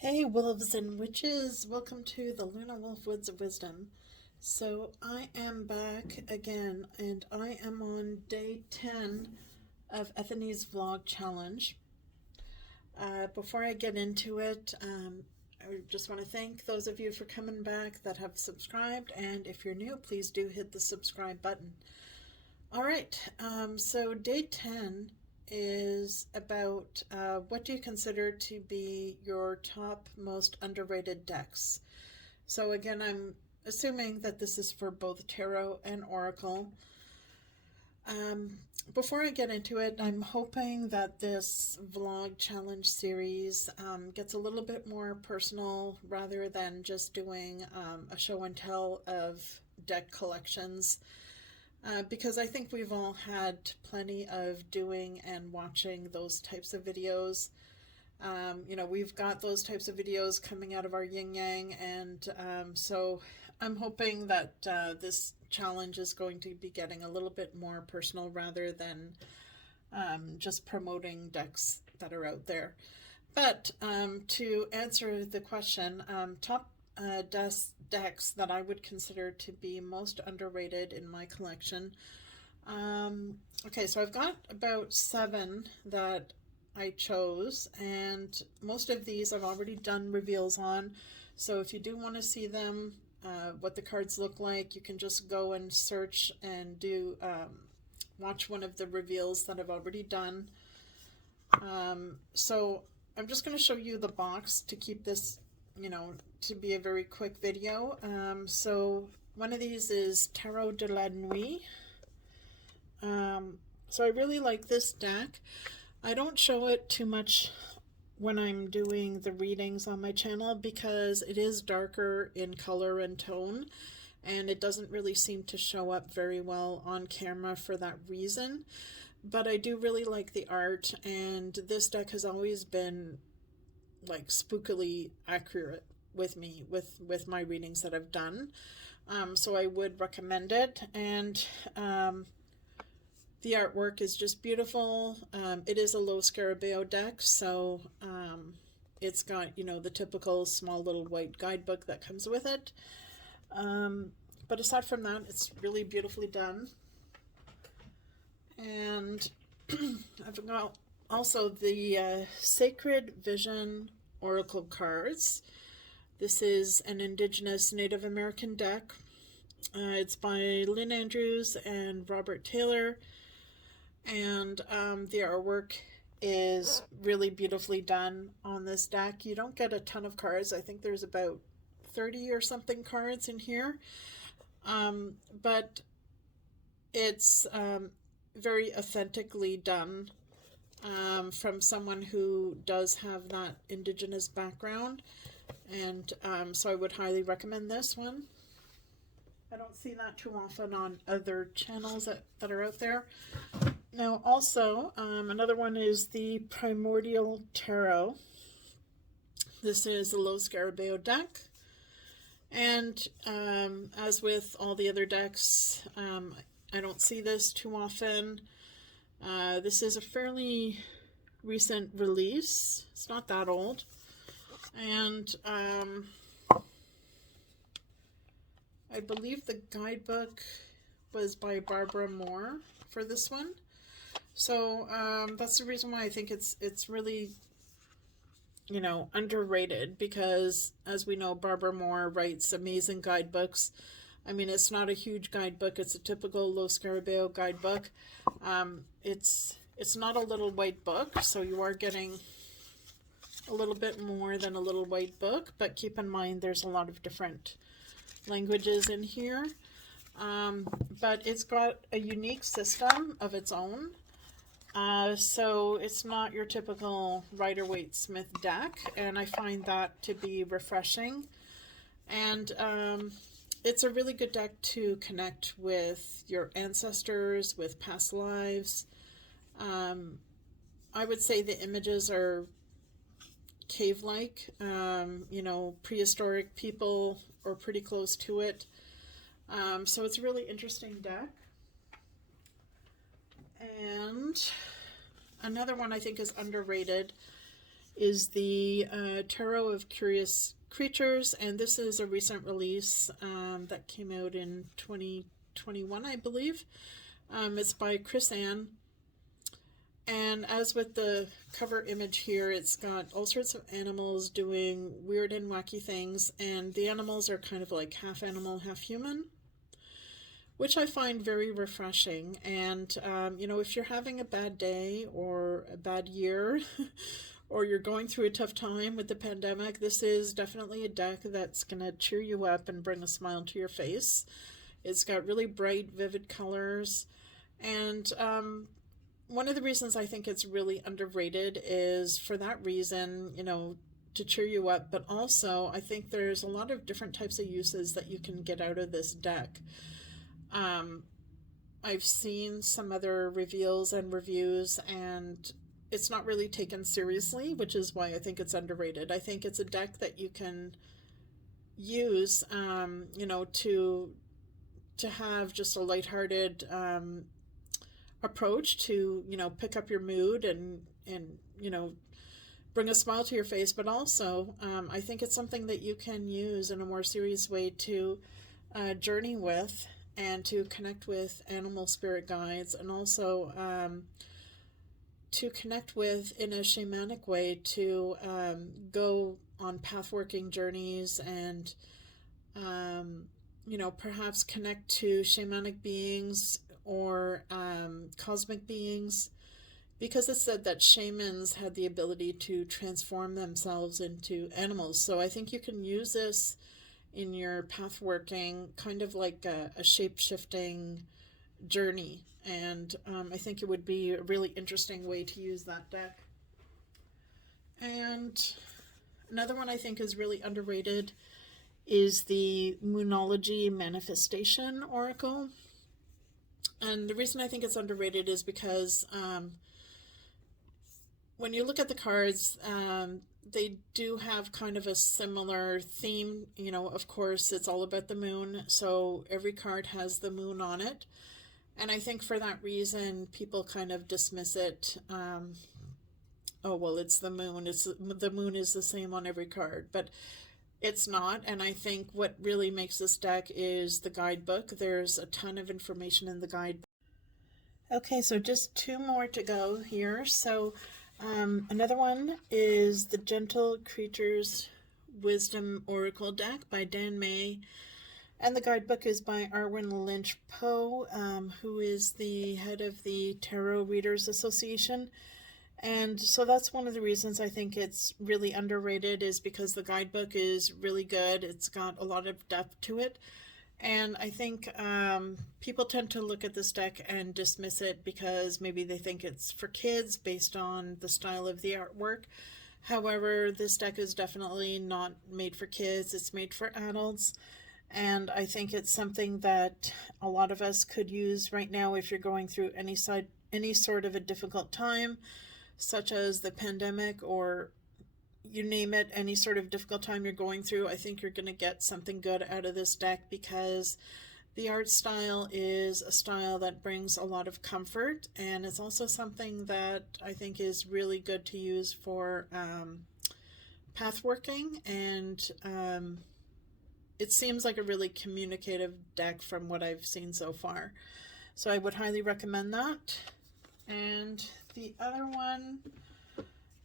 Hey wolves and witches, welcome to the Luna Wolf Woods of Wisdom. So I am back again and I am on day 10 of Ethony's vlog challenge. Before I get into it, I just want to thank those of you for coming back that have subscribed, and if you're new, please do hit the subscribe button. Alright, so day 10 is about what do you consider to be your top most underrated decks. So again, I'm assuming that this is for both tarot and oracle. Before I get into it, I'm hoping that this vlog challenge series gets a little bit more personal rather than just doing a show and tell of deck collections. Because I think we've all had plenty of doing and watching those types of videos. We've got those types of videos coming out of our yin yang, and so I'm hoping that this challenge is going to be getting a little bit more personal rather than just promoting decks that are out there. But to answer the question, top decks that I would consider to be most underrated in my collection. Okay, so I've got about 7 that I chose, and most of these I've already done reveals on. So if you do want to see them, what the cards look like, you can just go and search and do watch one of the reveals that I've already done. So I'm just going to show you the box to keep this, to be a very quick video. So one of these is Tarot de la Nuit. So I really like this deck. I don't show it too much when I'm doing the readings on my channel because it is darker in color and tone, and it doesn't really seem to show up very well on camera for that reason. But I do really like the art, and this deck has always been like spookily accurate with me with my readings that I've done. So I would recommend it, and the artwork is just beautiful. It is a Los Garabeo deck, so it's got, the typical small little white guidebook that comes with it. But aside from that, it's really beautifully done. And I've got also the Sacred Vision Oracle cards. This is an Indigenous Native American deck. It's by Lynn Andrews and Robert Taylor. And the artwork is really beautifully done on this deck. You don't get a ton of cards. I think there's about 30 or something cards in here. But it's very authentically done from someone who does have that Indigenous background. And so I would highly recommend this one. I don't see that too often on other channels that are out there. Now also, another one is the Primordial Tarot. This is the Los Garabeo Deck. And as with all the other decks, I don't see this too often. This is a fairly recent release. It's not that old. And I believe the guidebook was by Barbara Moore for this one. So that's the reason why I think it's really, underrated, because as we know, Barbara Moore writes amazing guidebooks. I mean, it's not a huge guidebook. It's a typical Los Garabeo guidebook. It's not a little white book, so you are getting a little bit more than a little white book, but keep in mind there's a lot of different languages in here. But it's got a unique system of its own. So it's not your typical Rider-Waite-Smith deck, and I find that to be refreshing. And it's a really good deck to connect with your ancestors, with past lives. I would say the images are cave-like, prehistoric people or pretty close to it. So it's a really interesting deck. And another one I think is underrated is the Tarot of Curious Creatures, and this is a recent release that came out in 2021, I believe. It's by Chris Ann. And as with the cover image here, it's got all sorts of animals doing weird and wacky things, and the animals are kind of like half animal, half human, which I find very refreshing. And, you know, if you're having a bad day or a bad year, or you're going through a tough time with the pandemic, this is definitely a deck that's going to cheer you up and bring a smile to your face. It's got really bright, vivid colors, and one of the reasons I think it's really underrated is for that reason, you know, to cheer you up, but also I think there's a lot of different types of uses that you can get out of this deck. I've seen some other reveals and reviews, and it's not really taken seriously, which is why I think it's underrated. I think it's a deck that you can use, you know, to have just a lighthearted approach to, you know, pick up your mood and you know, bring a smile to your face, but also I think it's something that you can use in a more serious way to journey with and to connect with animal spirit guides, and also to connect with in a shamanic way, to go on pathworking journeys and you know, perhaps connect to shamanic beings or cosmic beings, because it's said that shamans had the ability to transform themselves into animals. So I think you can use this in your path working, kind of like a shape-shifting journey, and I think it would be a really interesting way to use that deck. And another one I think is really underrated is the Monology Manifestation Oracle. And the reason I think it's underrated is because when you look at the cards, they do have kind of a similar theme. You know, of course, it's all about the moon, so every card has the moon on it. And I think for that reason, people kind of dismiss it. Oh, well, it's the moon. The moon is the same on every card. But it's not, and I think what really makes this deck is the guidebook. There's a ton of information in the guidebook. Okay, so just two more to go here. So another one is the Gentle Creatures Wisdom Oracle deck by Dan May, and the guidebook is by Arwen Lynch Poe, who is the head of the Tarot Readers Association. And so that's one of the reasons I think it's really underrated, is because the guidebook is really good. It's got a lot of depth to it. And I think people tend to look at this deck and dismiss it because maybe they think it's for kids based on the style of the artwork. However, this deck is definitely not made for kids. It's made for adults. And I think it's something that a lot of us could use right now if you're going through any sort of a difficult time, such as the pandemic, or you name it, any sort of difficult time you're going through. I think you're going to get something good out of this deck, because the art style is a style that brings a lot of comfort, and it's also something that I think is really good to use for path working, and it seems like a really communicative deck from what I've seen so far. So I would highly recommend that. And the other one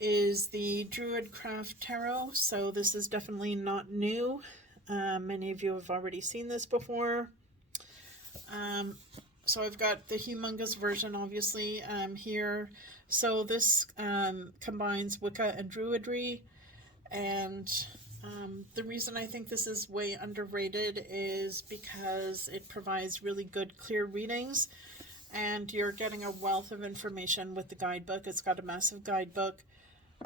is the Druid Craft Tarot. So this is definitely not new. Many of you have already seen this before. So I've got the humongous version, obviously, here. So this combines Wicca and Druidry, and the reason I think this is way underrated is because it provides really good, clear readings, and you're getting a wealth of information with the guidebook. It's got a massive guidebook.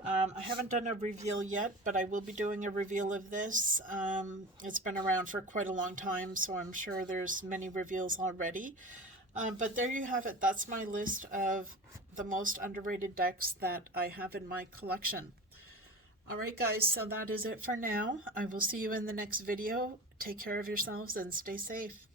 I haven't done a reveal yet, but I will be doing a reveal of this. It's been around for quite a long time, so I'm sure there's many reveals already. But there you have it. That's my list of the most underrated decks that I have in my collection. Alright guys, so that is it for now. I will see you in the next video. Take care of yourselves and stay safe.